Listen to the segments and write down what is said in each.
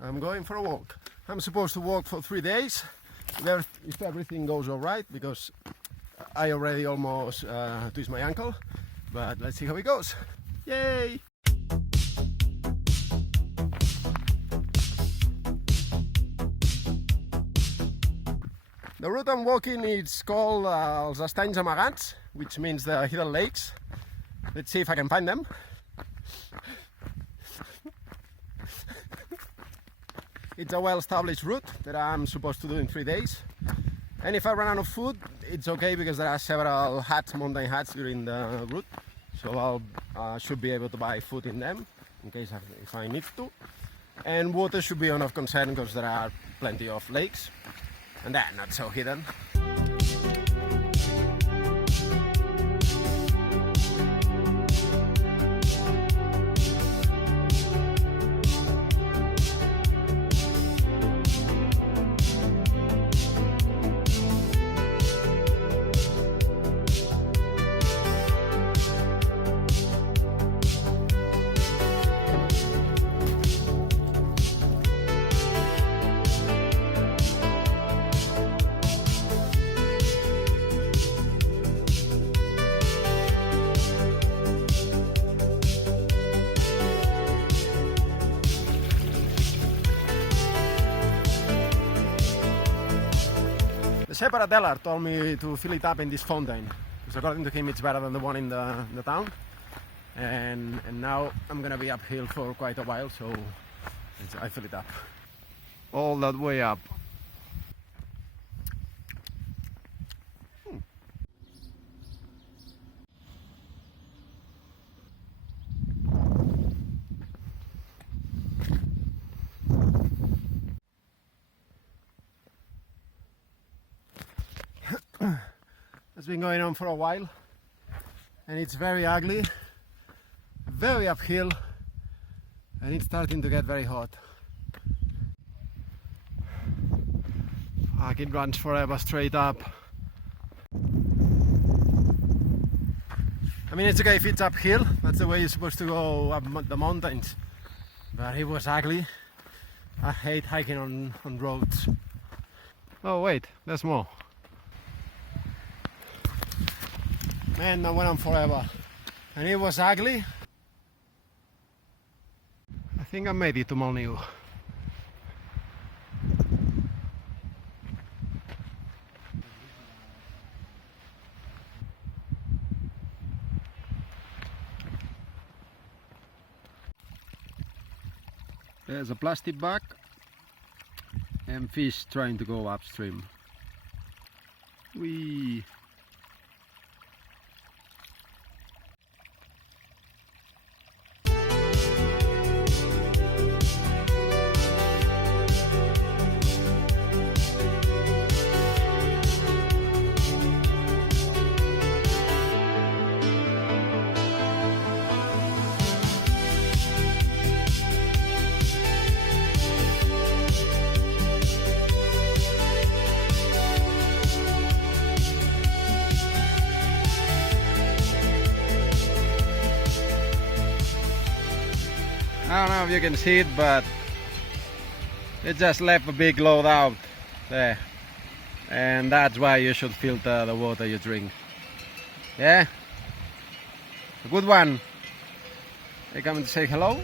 I'm going for a walk. I'm supposed to walk for 3 days if everything goes all right, because I already almost twist my ankle, but let's see how it goes. Yay! The route I'm walking is called Estanys Amagats, which means the hidden lakes. Let's see if I can find them. It's a well-established route that I'm supposed to do in 3 days. And if I run out of food, it's okay, because there are several huts, mountain huts during the route. So I should be able to buy food in them, in case if I need to. And water should be enough concern, because there are plenty of lakes. And they're not so hidden. The shepherd Deller told me to fill it up in this fountain, because according to him it's better than the one in the town. And now I'm gonna be uphill for quite a while, so I fill it up. All that way up. It's been going on for a while, and it's very ugly, very uphill, and it's starting to get very hot. It runs forever straight up. I mean, it's okay if it's uphill, that's the way you're supposed to go up the mountains, but it was ugly. I hate hiking on roads. Oh wait, there's more. Man, that went on forever, and it was ugly. I think I made it to Malniu. There's a plastic bag and fish trying to go upstream. Whee! I don't know if you can see it, but it just left a big load out there, and that's why you should filter the water you drink. Yeah, a good one. They come to say hello.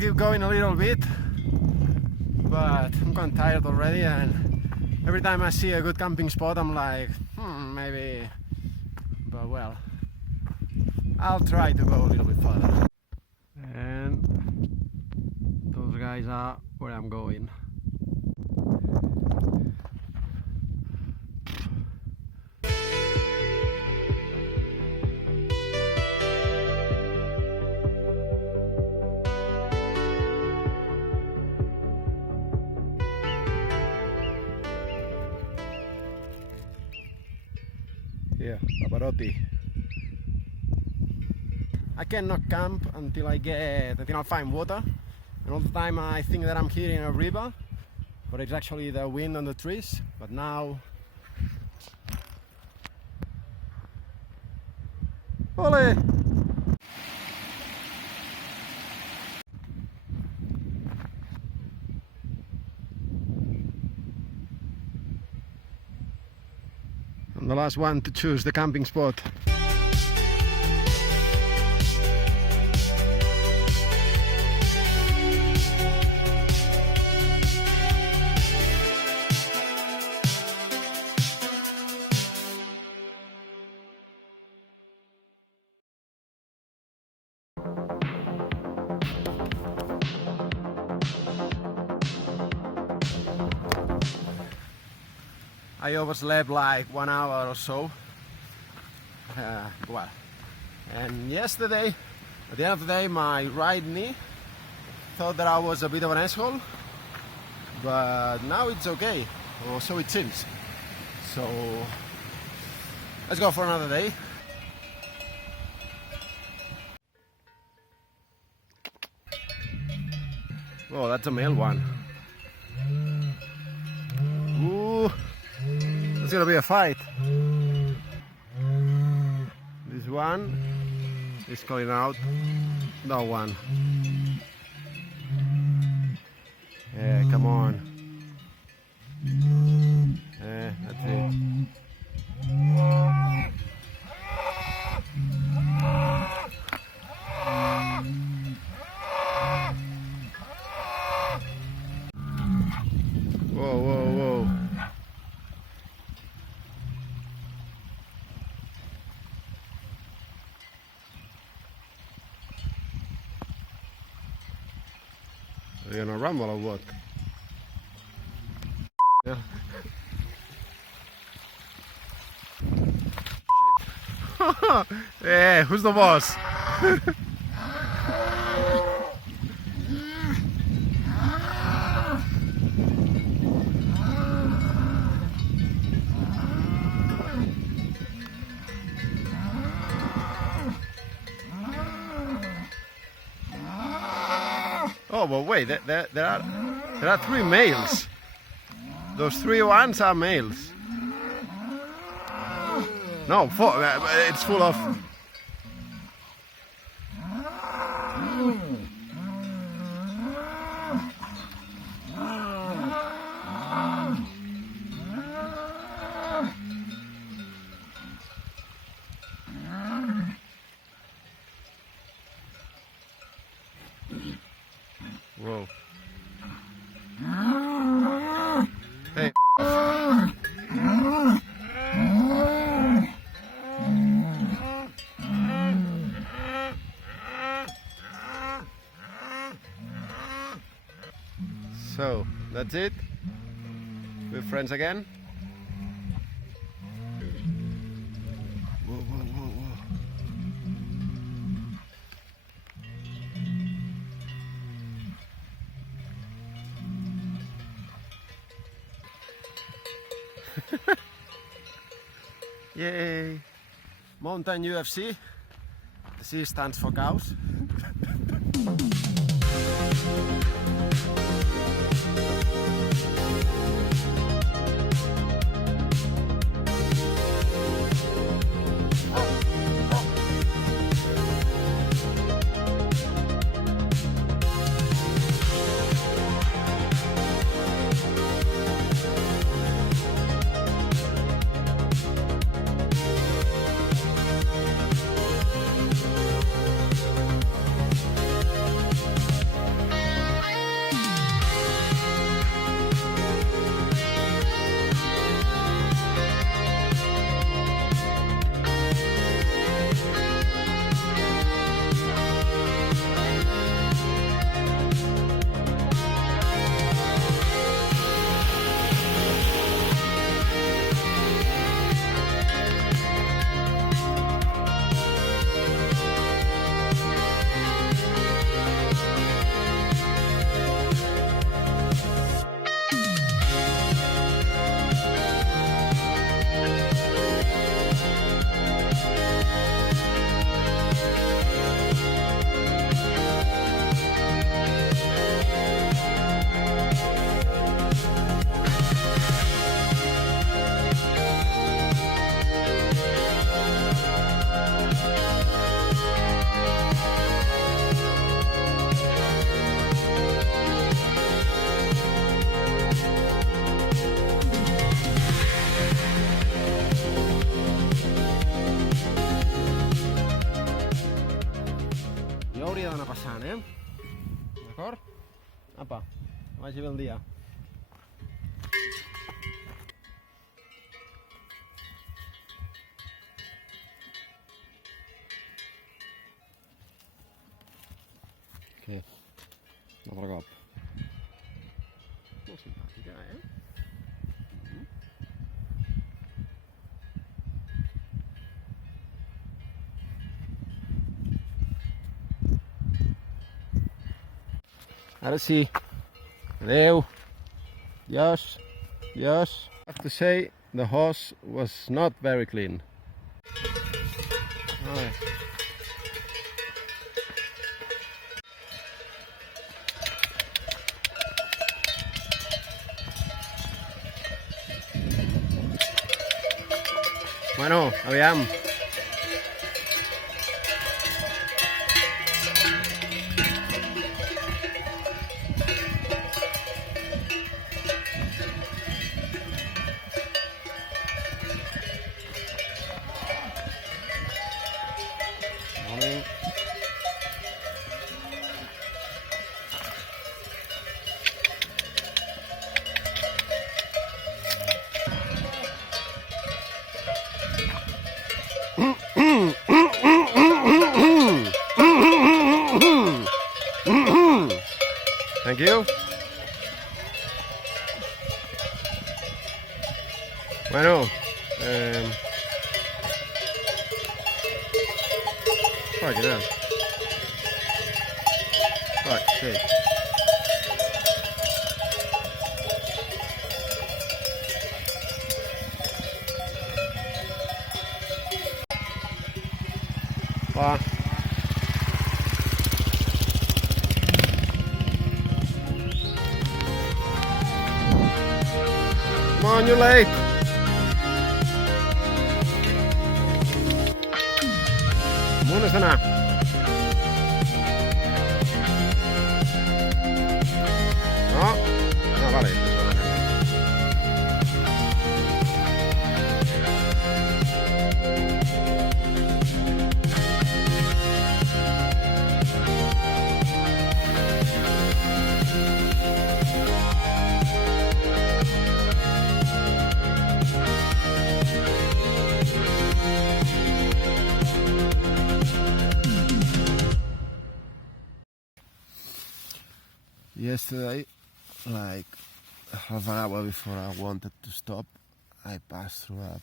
Keep going a little bit, but I'm kind of tired already, and every time I see a good camping spot I'm like, maybe, but well, I'll try to go a little bit further. And those guys are where I'm going. here, Pavarotti. I cannot camp until I find water, and all the time I think that I'm here in a river, but it's actually the wind on the trees. But now, ole! I'm the last one to choose the camping spot. I overslept like 1 hour or so. Well, and yesterday, at the end of the day, my right knee thought that I was a bit of an asshole, but now it's okay, or so it seems. So let's go for another day. Oh, that's a male one. Ooh. It's gonna be a fight. This one is calling out. That one. Yeah, come on. Yeah, that's it. Whoa, whoa, whoa. Are you gonna rumble or what? Yeah. Yeah, who's the boss? Oh, but wait, there are 3 males. Those 3 ones are males. No, 4. It's full of. Whoa. Hey. So, that's it. We're friends again. Whoa, whoa, whoa, whoa. Yay! Mountain UFC. The C stands for cows. relaxant, D'acord? Apa, vagi bé el dia. Què? Un altre cop. Molt simpàtica, Ara sí. Adeu. Adiós. Adiós. I have to say, the horse was not very clean. Vale. Bueno, aviam. Morning. Thank you. Bueno, fuck it up. Fuck's sake. Va. Come on, you're late. On has d'anar? No? No, vale. Yesterday, like half an hour before I wanted to stop, I passed through a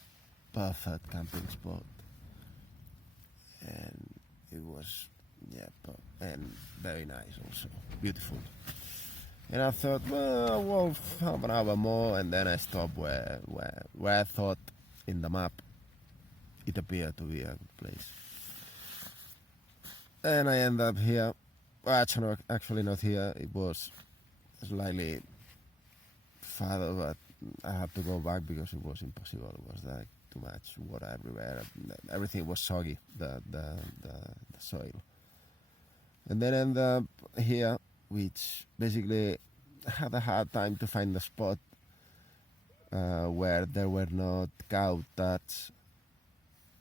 perfect camping spot, and it was and very nice also, beautiful. And I thought, well, we'll have an hour more, and then I stopped where I thought in the map it appeared to be a good place. And I end up here. Well, actually not here. It was slightly farther, but I had to go back because it was impossible. It was like too much water everywhere. Everything was soggy, the soil. And then end up here, which basically had a hard time to find the spot where there were not cow tuts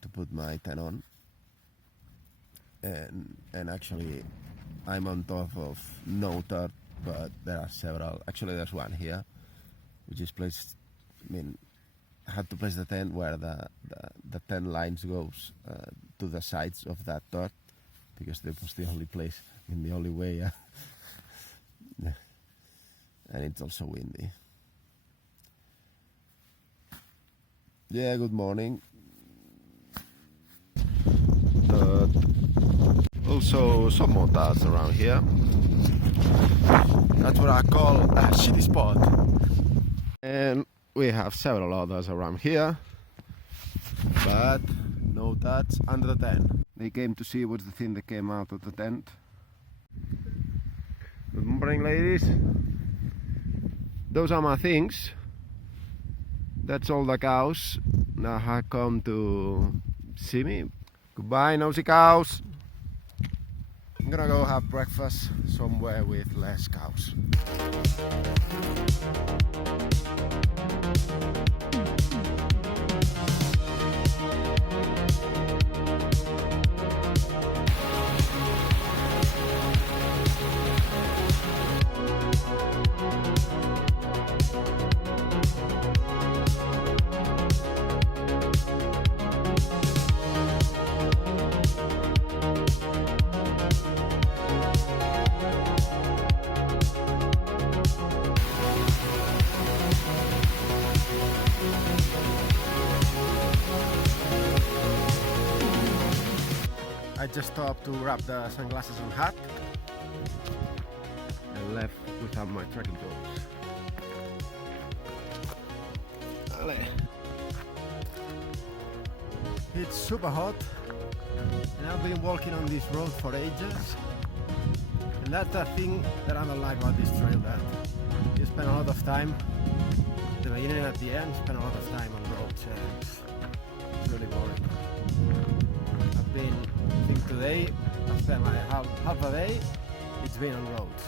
to put my tent on. And actually, I'm on top of no dirt, but there are several. Actually, there's one here, which is placed. I had to place the tent where the tent lines goes to the sides of that dirt, because that was the only place, the only way. And it's also windy. Yeah, good morning. Also, some more darts around here. That's what I call a shitty spot. And we have several others around here, but no darts under the tent. They came to see what's the thing that came out of the tent. Good morning, ladies. Those are my things. That's all the cows that have come to see me. Goodbye, nosy cows. I'm gonna go have breakfast somewhere with less cows. I just stopped to grab the sunglasses and hat and left without my trekking clothes. Allez. It's super hot and I've been walking on this road for ages, and that's the thing that I don't like about this trail, that you spend a lot of time at the beginning and at the end, spend a lot of time on roads, and it's really boring. I think today I spent like half a day, it's been on roads.